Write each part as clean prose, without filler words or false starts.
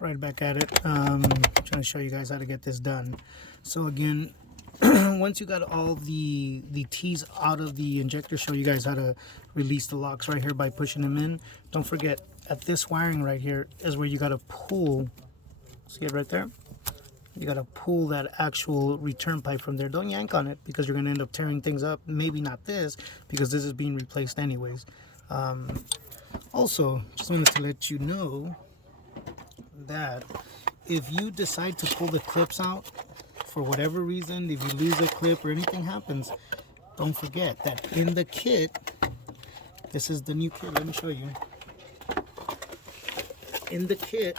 Right back at it. Trying to show you guys how to get this done. So again, once you got all the T's out of the injector, show you guys how to release the locks right here by pushing them in. Don't forget, at this wiring right here is where you got to pull. See it right there? You got to pull that actual return pipe from there. Don't yank on it because you're going to end up tearing things up. Maybe not this, because this is being replaced anyways. Also, just wanted to let you know that if you decide to pull the clips out for whatever reason, if you lose a clip or anything happens, don't forget that in the kit, this is the new kit, let me show you. In the kit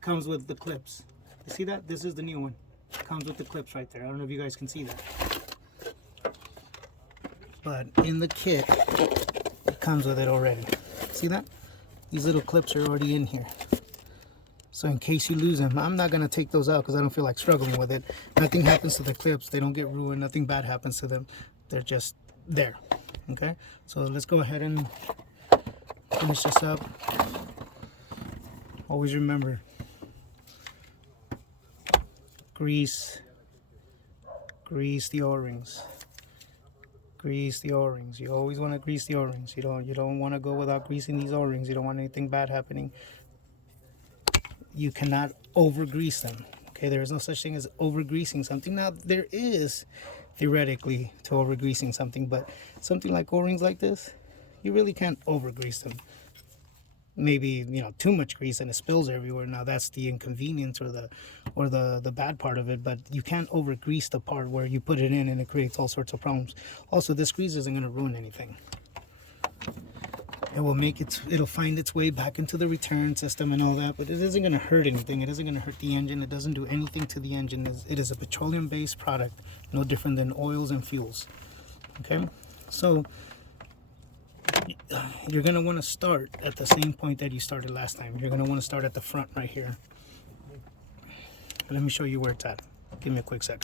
comes with the clips. You see that? This is the new one. Comes with the clips right there. I don't know if you guys can see that. But in the kit, it comes with it already. See that? These little clips are already in here. So in case you lose them, I'm not going to take those out because I don't feel like struggling with it. Nothing happens to the clips. They don't get ruined. Nothing bad happens to them. They're just there. Okay? So let's go ahead and finish this up. Always remember, grease the O-rings. Grease the O-rings. You always want to grease the O-rings. You don't want to go without greasing these O-rings. You don't want anything bad happening. You cannot over grease them. Okay, there is no such thing as over greasing something. Now there is theoretically to over greasing something, but something like O-rings like this, you really can't over grease them. Maybe, you know, too much grease and it spills everywhere. Now that's the inconvenience or the bad part of it, but you can't over grease the part where you put it in and it creates all sorts of problems. Also, this grease isn't going to ruin anything. It will it'll find its way back into the return system and all that, but it isn't going to hurt anything. It isn't going to hurt the engine. It doesn't do anything to the engine. It is a petroleum based product, no different than oils and fuels. Okay, so you're going to want to start at the same point that you started last time. You're going to want to start at the front right here. Let me show you where it's at. Give me a quick second.